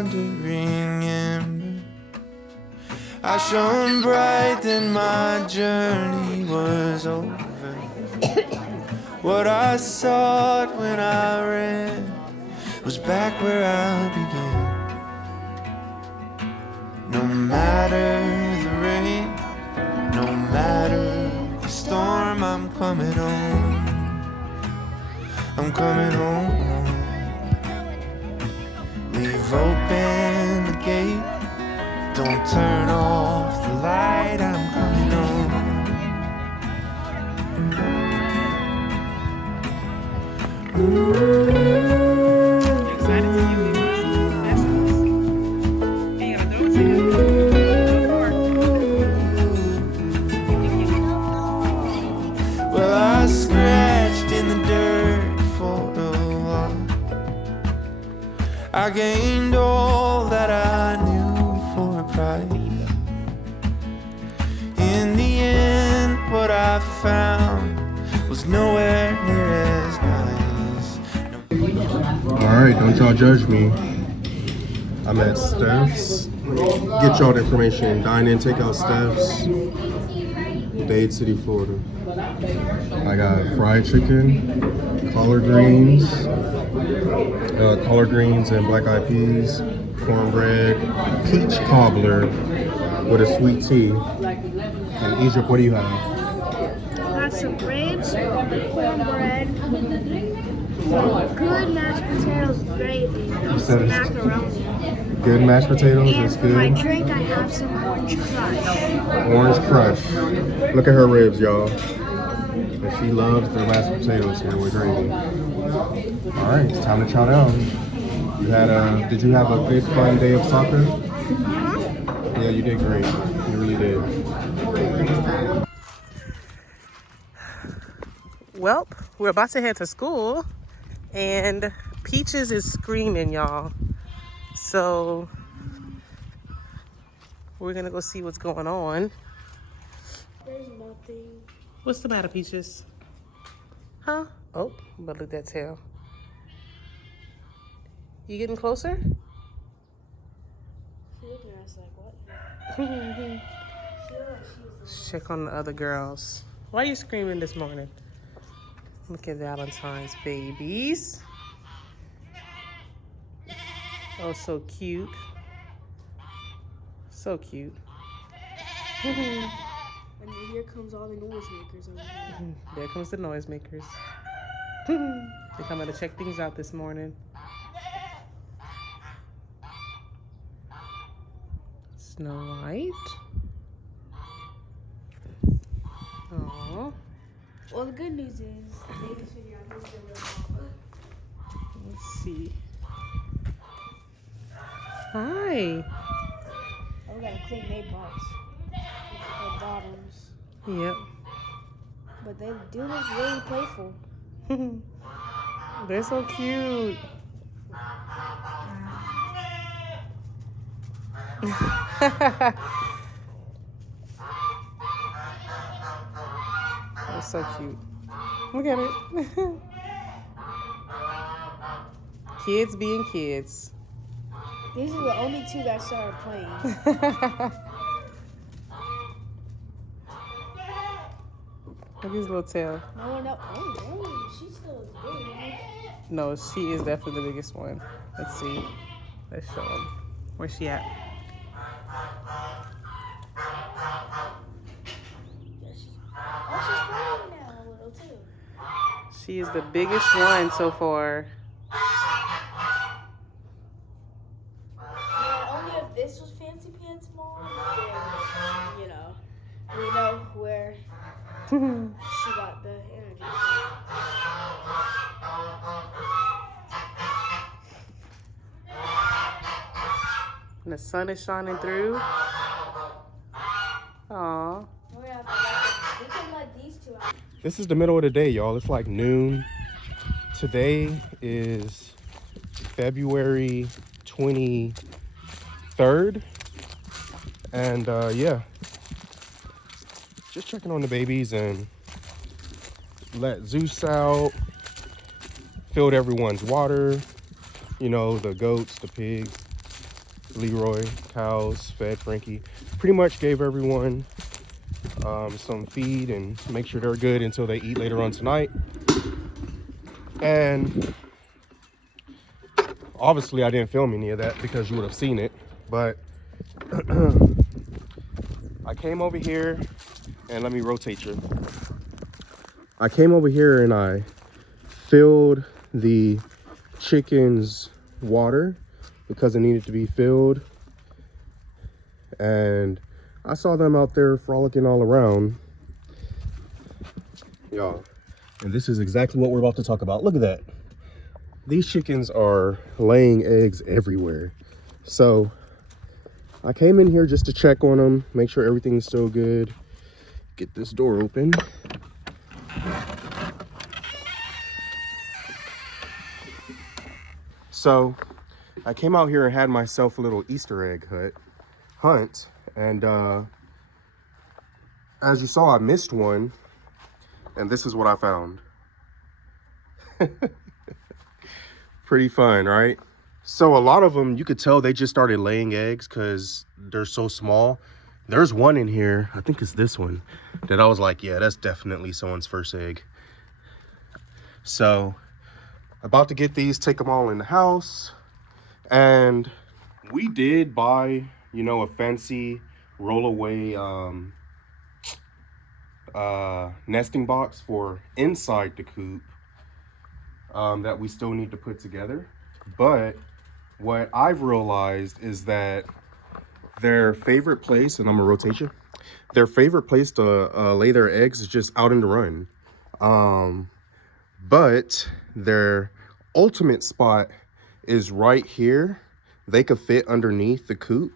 wandering ember. I shone bright, then my journey was over. What I sought when I ran was back where I began. No matter the rain, no matter the storm, I'm coming home. I'm coming home. Leave open the gate, don't turn off the light, I'm coming home. Excited to see you. Ain't gonna do it. Well, I scratched in the dirt for a while. I gained all that I knew for a price. In the end, what I found was nowhere near as nice. Alright, don't y'all judge me. I'm at Steph's. Get y'all the information. Dine in, take out Steph's. Dade City, Florida. I got fried chicken, collard greens and black eyed peas, cornbread, peach cobbler with a sweet tea. And Egypt, what do you have? I got some ribs, cornbread, good mashed potatoes with gravy, and some macaroni. Good mashed potatoes, And that's for my good. drink, I have some orange crush. Orange crush. Look at her ribs, y'all. And she loves the mashed potatoes here with gravy. Alright, it's time to chow down. Did you have a good fun day of soccer? Yeah, you did great. You really did. Well, we're about to head to school, and Peaches is screaming, y'all. So we're gonna go see what's going on. There's nothing. What's the matter, Peaches? Huh? Oh, but look at that tail. You getting closer? She's looking at us like, what? Check on the other girls. Why are you screaming this morning? Look at Valentine's babies. Oh, so cute. So cute. And then here comes all the noisemakers over here. There comes the noisemakers. They're coming to check things out this morning. Snow White. Aww. Well, the good news is the babies figured out who's the real mama. Let's see. Hi. Oh, we gotta clean their butts. Their bottoms. Yep. But they do look really playful. They're so cute. They're so cute. Look at it. Kids being kids. These are the only two that started playing. Look at his little tail. No one else. Oh, really? She's still big. No, she is definitely the biggest one. Let's see. Let's show them. Where's she at? Oh, she's playing now a little too. She is the biggest one so far. Yeah, only if this was Fancy Pants Mom, then, you know, we know where she got the energy from. And the sun is shining through. Aww. We can let these two out. This is the middle of the day, y'all. It's like noon. Today is February 23rd. And yeah, just checking on the babies and let Zues out. Filled everyone's water. You know, the goats, the pigs. Leroy cows, fed Frankie. Pretty much gave everyone some feed and make sure they're good until they eat later on tonight. And obviously I didn't film any of that because you would have seen it, but I came over here and let me rotate you. I came over here and I filled the chickens water because it needed to be filled, and I saw them out there frolicking all around, y'all. And this is exactly what we're about to talk about. Look at that. These chickens are laying eggs everywhere. So I came in here just to check on them, make sure everything's still good. Get this door open. So I came out here and had myself a little Easter egg hunt, and as you saw, I missed one, and this is what I found. Pretty fun, right? So a lot of them, you could tell they just started laying eggs because they're so small. There's one in here, I think it's this one, that I was like, yeah, that's definitely someone's first egg. So about to get these, take them all in the house. And we did buy, you know, a fancy rollaway nesting box for inside the coop that we still need to put together. But what I've realized is that their favorite place, and I'm gonna rotate you, their favorite place to lay their eggs is just out in the run. But their ultimate spot is right here. They could fit underneath the coop,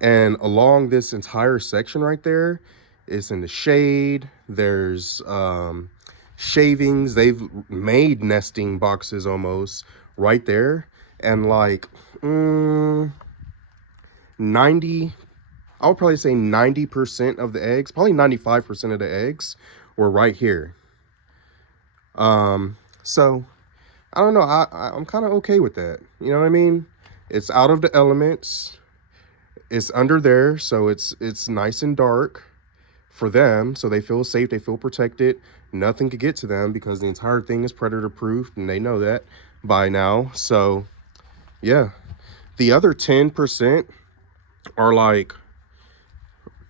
and along this entire section right there, it's in the shade. There's shavings. They've made nesting boxes almost right there, and like 90, I would probably say 90% of the eggs, probably 95% of the eggs were right here. So I don't know, I'm kind of okay with that. You know what I mean? It's out of the elements. It's under there, so it's nice and dark for them, so they feel safe, they feel protected. Nothing could get to them because the entire thing is predator proof, and they know that by now. So yeah, the other 10% are like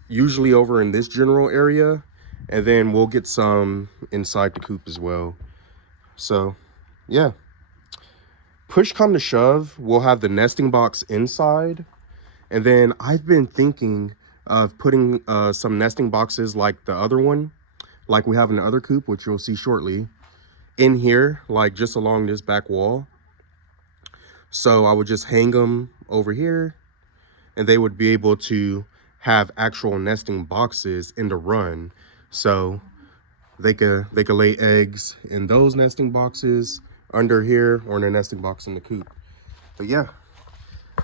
usually over in this general area, and then we'll get some inside the coop as well. So yeah, push come to shove, we'll have the nesting box inside, and then I've been thinking of putting some nesting boxes like the other one, like we have in the other coop, which you'll see shortly, in here, like just along this back wall. So I would just hang them over here, and they would be able to have actual nesting boxes in the run. So they could lay eggs in those nesting boxes under here, or in a nesting box in the coop. But yeah,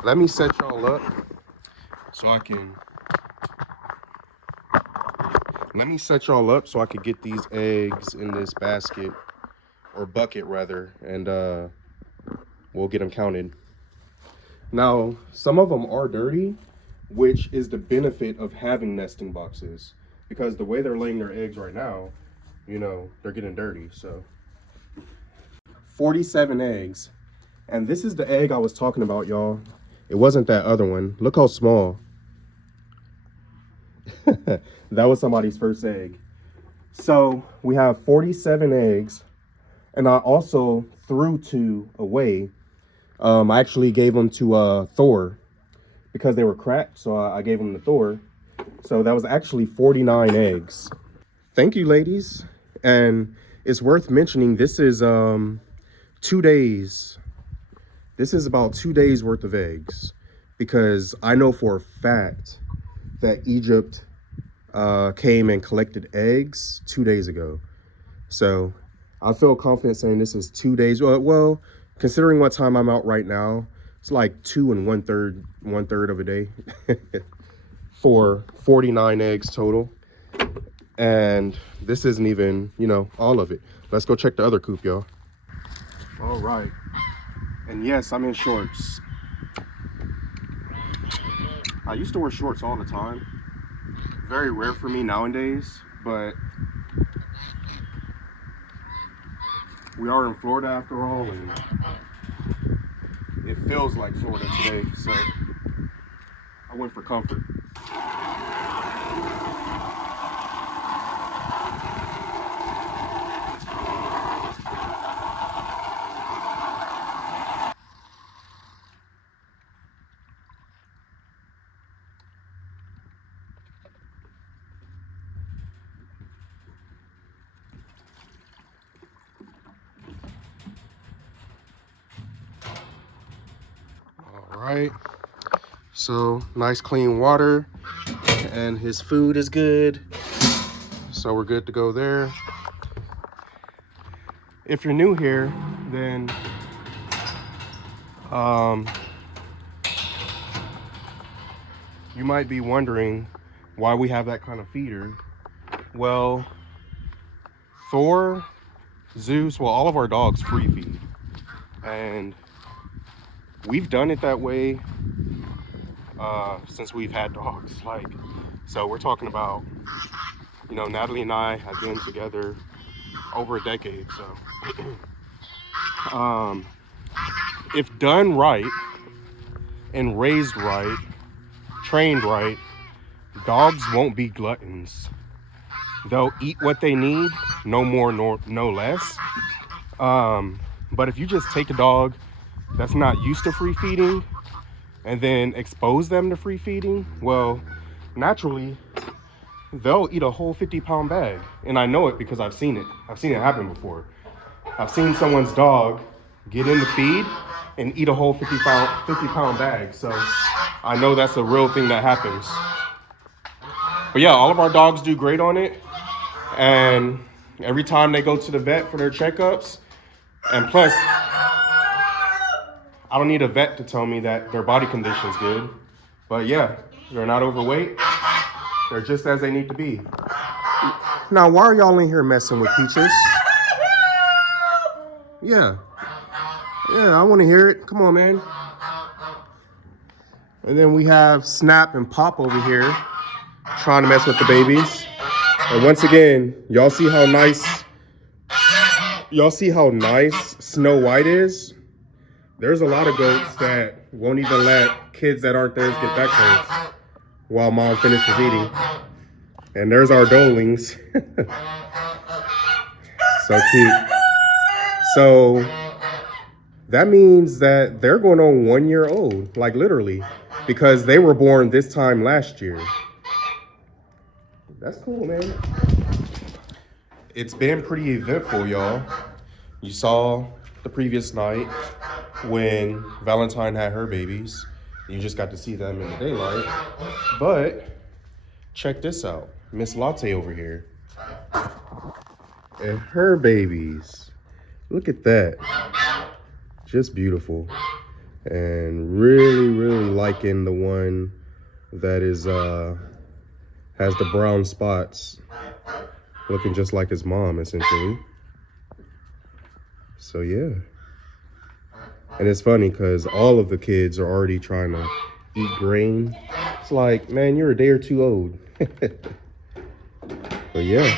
let me set y'all up so I can get these eggs in this basket, or bucket rather, and we'll get them counted. Now, some of them are dirty, which is the benefit of having nesting boxes, because the way they're laying their eggs right now, you know, they're getting dirty. So 47 eggs, and this is the egg I was talking about, y'all. It wasn't that other one. Look how small. That was somebody's first egg. So we have 47 eggs, and I also threw 2 away. I actually gave them to Thor because they were cracked, so I gave them to Thor. So that was actually 49 eggs. Thank you, ladies. And it's worth mentioning, this is 2 days. This is about 2 days worth of eggs, because I know for a fact that Egypt came and collected eggs 2 days ago. So I feel confident saying this is 2 days. Well, considering what time I'm out right now, it's like 2 1/3 of a day for 49 eggs total. And this isn't even, you know, all of it. Let's go check the other coop, y'all. All right. And yes, I'm in shorts. I used to wear shorts all the time. Very rare for me nowadays, but we are in Florida after all, and it feels like Florida today, so I went for comfort. All right, so nice clean water, and his food is good, so we're good to go there. If you're new here, then you might be wondering why we have that kind of feeder. Well, Thor, Zeus, well, all of our dogs free feed, and we've done it that way since we've had dogs. Like, so we're talking about, you know, Natalie and I have been together over a decade. So if done right and raised right, trained right, dogs won't be gluttons. They'll eat what they need, no more nor no less. But if you just take a dog that's not used to free feeding and then expose them to free feeding, well, naturally they'll eat a whole 50-pound bag. And I know it because I've seen it happen before. I've seen someone's dog get in the feed and eat a whole 50-pound bag. So I know that's a real thing that happens. But yeah, all of our dogs do great on it. And every time they go to the vet for their checkups, and plus, I don't need a vet to tell me that their body condition's good. But yeah, they're not overweight. They're just as they need to be. Now, why are y'all in here messing with Peaches? Yeah, I want to hear it. Come on, man. And then we have Snap and Pop over here trying to mess with the babies. And once again, y'all see how nice Snow White is? There's a lot of goats that won't even let kids that aren't theirs get that close while mom finishes eating. And there's our dolings. So cute. So that means that they're going on 1 year old, like literally, because they were born this time last year. That's cool, man. It's been pretty eventful, y'all. You saw the previous night when Valentine had her babies. You just got to see them in the daylight. But check this out. Miss Latte over here. And her babies. Look at that. Just beautiful. And really, really liking the one that is has the brown spots, looking just like his mom, essentially. So yeah. And it's funny because all of the kids are already trying to eat grain. It's like, man, you're a day or two old. But yeah,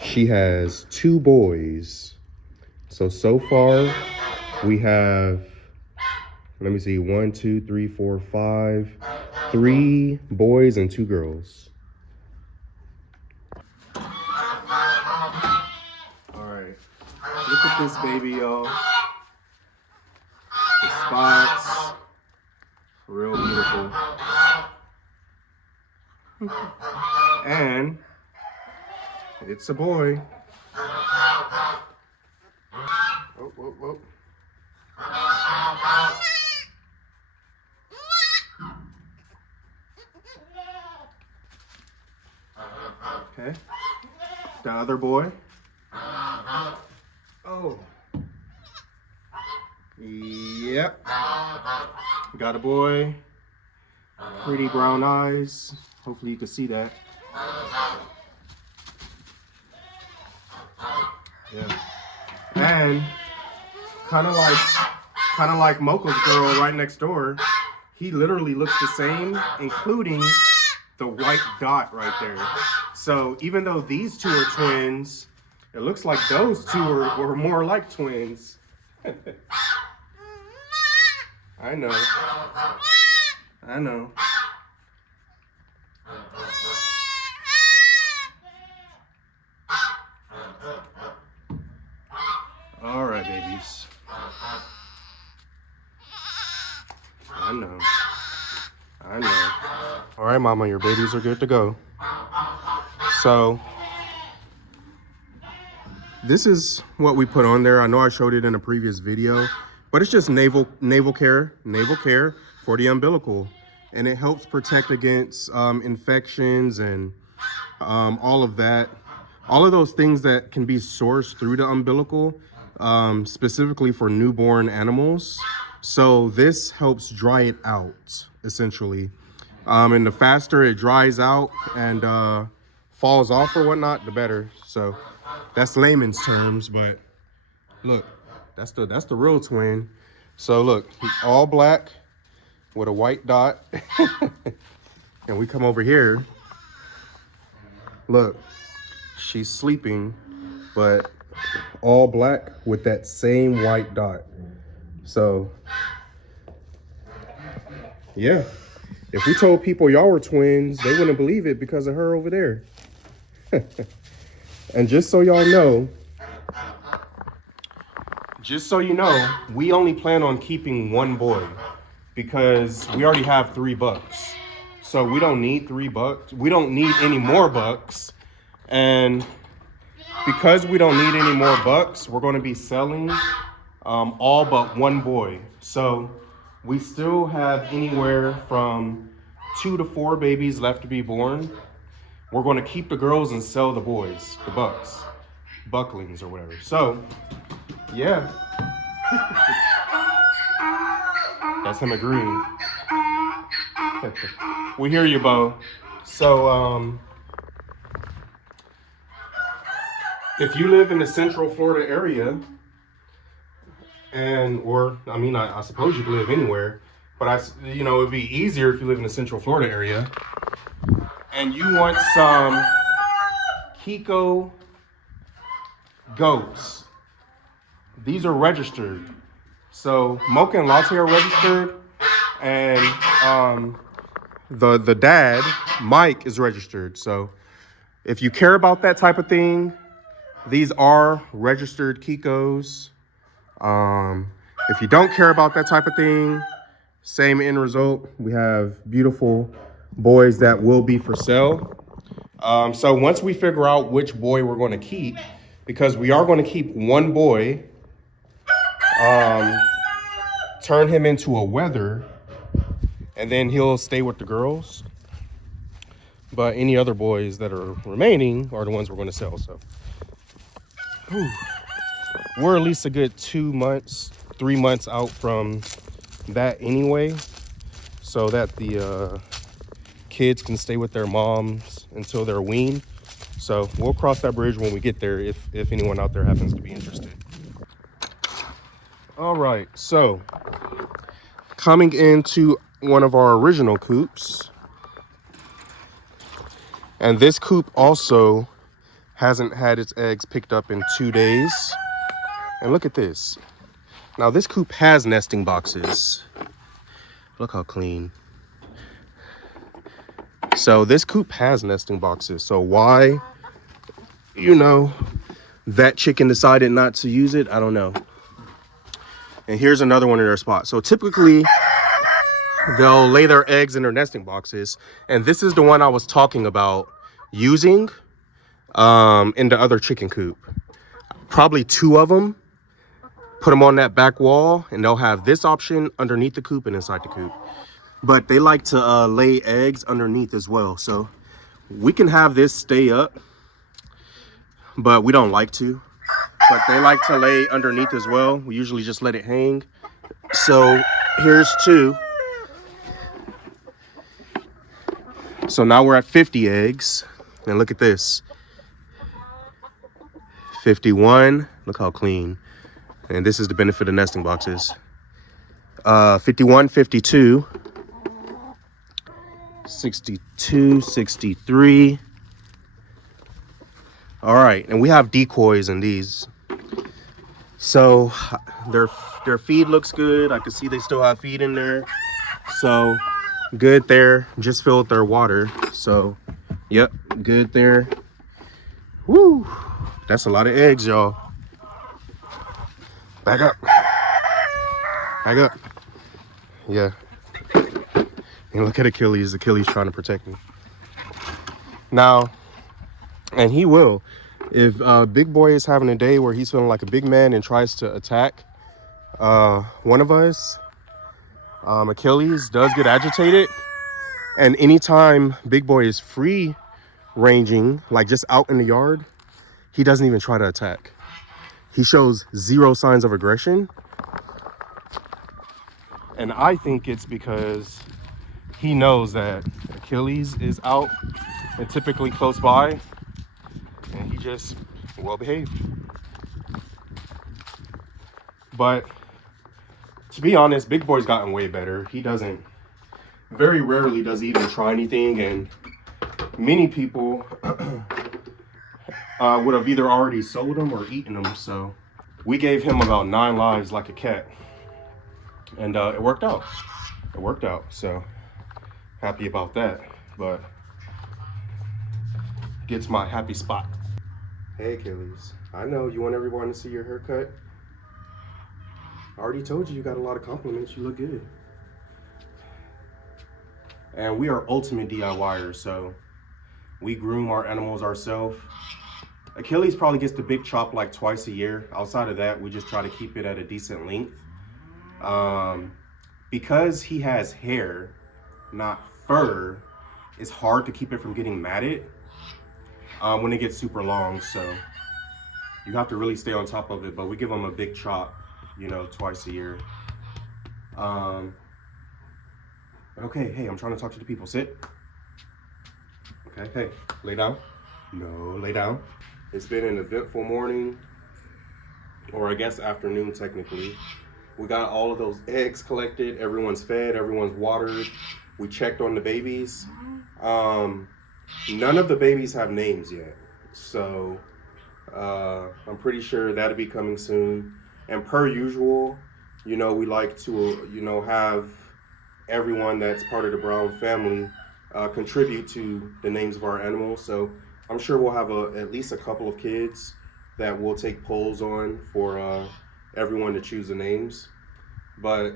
she has 2 boys. So far we have, let me see, 1, 2, 3, 4, 5, 3 boys and 2 girls. Look at this baby, y'all. The spots. Real beautiful. And it's a boy. Oh, whoa, whoa. Okay. The other boy. Oh. Yep. Got a boy. Pretty brown eyes. Hopefully you can see that. Yeah. And kind of like Mocha's girl right next door, he literally looks the same, including the white dot right there. So even though these two are twins, it looks like those two are more like twins. I know. I know. All right, babies. I know. I know. All right, Mama, your babies are good to go. So this is what we put on there. I know I showed it in a previous video, but it's just navel care for the umbilical, and it helps protect against infections and all of that, all of those things that can be sourced through the umbilical, specifically for newborn animals. So this helps dry it out, essentially. And the faster it dries out and falls off or whatnot, the better. So that's layman's terms, but look, that's the real twin. So look, he's all black with a white dot. And we come over here. Look, she's sleeping, but all black with that same white dot. So yeah, if we told people y'all were twins, they wouldn't believe it because of her over there. And just so y'all know, we only plan on keeping one boy because we already have 3 bucks. So we don't need 3 bucks. We don't need any more bucks. And because we don't need any more bucks, we're going to be selling all but 1 boy. So we still have anywhere from 2 to 4 babies left to be born. We're going to keep the girls and sell the boys, the bucks, bucklings or whatever. So, yeah. That's him agreeing. We hear you, Bo. So, if you live in the Central Florida area, I suppose you could live anywhere, but it'd be easier if you live in the Central Florida area, and you want some Kiko goats. These are registered. So Mocha and Latte are registered, and the dad, Mike, is registered. So if you care about that type of thing, these are registered Kikos. If you don't care about that type of thing, same end result. We have beautiful boys that will be for sale. So once we figure out which boy we're going to keep, because we are going to keep 1 boy, turn him into a wether, and then he'll stay with the girls. But any other boys that are remaining are the ones we're going to sell. So we're at least a good 2 months, 3 months out from that anyway, so that the kids can stay with their moms until they're weaned. So we'll cross that bridge when we get there, if anyone out there happens to be interested. All right, so coming into one of our original coops, and this coop also hasn't had its eggs picked up in 2 days. And look at this. Now this coop has nesting boxes. Look how clean. So this coop has nesting boxes. So why, that chicken decided not to use it, I don't know. And here's another one in their spot. So typically they'll lay their eggs in their nesting boxes. And this is the one I was talking about using in the other chicken coop. Probably 2 of them. Put them on that back wall, and they'll have this option underneath the coop and inside the coop. But they like to lay eggs underneath as well. So we can have this stay up, but we don't like to. But they like to lay underneath as well. We usually just let it hang. So here's 2. So now we're at 50 eggs. And look at this. 51. Look how clean. And this is the benefit of nesting boxes. 51, 52. 62, 63. All right, and we have decoys in these. So their feed looks good. I can see they still have feed in there. So good there. Just filled their water. So yep, good there. Woo! That's a lot of eggs, y'all. Back up. Back up. Yeah. And look at Achilles. Achilles trying to protect me. Now, and he will. If Big Boy is having a day where he's feeling like a big man and tries to attack one of us, Achilles does get agitated. And anytime Big Boy is free ranging, like just out in the yard, he doesn't even try to attack. He shows zero signs of aggression. And I think it's because he knows that Achilles is out and typically close by, and he just well behaved. But to be honest, Big Boy's gotten way better. He doesn't, very rarely does he even try anything, and many people would have either already sold him or eaten him. So we gave him about 9 lives like a cat, and it worked out. It worked out, so happy about that. But gets my happy spot. Hey Achilles, I know you want everyone to see your haircut. I already told you got a lot of compliments. You look good. And we are ultimate DIYers, so we groom our animals ourselves. Achilles probably gets the big chop like twice a year. Outside of that, we just try to keep it at a decent length. Because he has hair, not fur, it's hard to keep it from getting matted when it gets super long. So you have to really stay on top of it, but we give him a big chop, you know, twice a year. Okay, hey, I'm trying to talk to the people. Sit. Okay, hey, lay down. No, lay down. It's been an eventful morning, or I guess afternoon technically. We got all of those eggs collected. Everyone's fed, everyone's watered. We checked on the babies. None of the babies have names yet. So I'm pretty sure that'll be coming soon. And per usual, you know, we like to, you know, have everyone that's part of the Brown family contribute to the names of our animals. So I'm sure we'll have at least a couple of kids that we'll take polls on for everyone to choose the names. But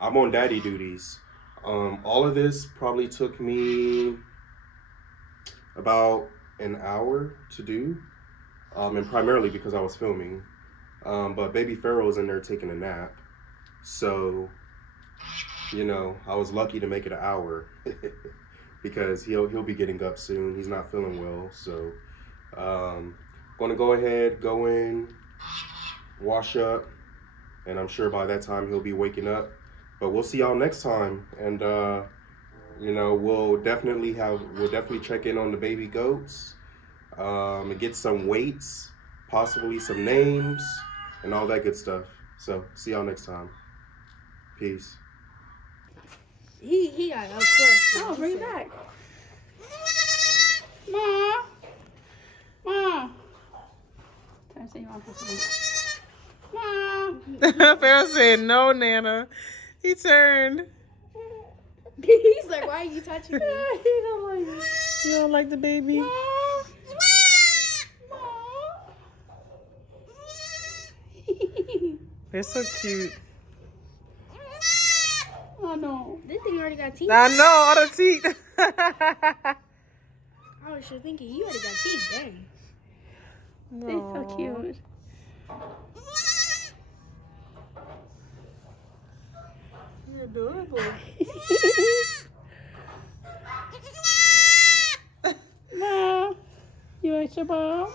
I'm on daddy duties. All of this probably took me about an hour to do, and primarily because I was filming. But baby Pharaoh is in there taking a nap. So, you know, I was lucky to make it an hour because he'll be getting up soon. He's not feeling well. So, gonna go ahead, go in, wash up, and I'm sure by that time he'll be waking up. But we'll see y'all next time. And, you know, we'll definitely check in on the baby goats, and get some weights, possibly some names, and all that good stuff. So, see y'all next time. Peace. He got up close. Oh, bring it back. Mom. Mom. Time to say you want to Mom. Pharaoh said, no, Nana. He turned. He's like, why are you touching me? He don't like it. You don't like the baby? Mom. They're so cute. Oh no. This thing already got teeth. I know, all the teeth. I was sure thinking you already got teeth. Dang. They're so cute. You're adorable. Mom, you want your ball?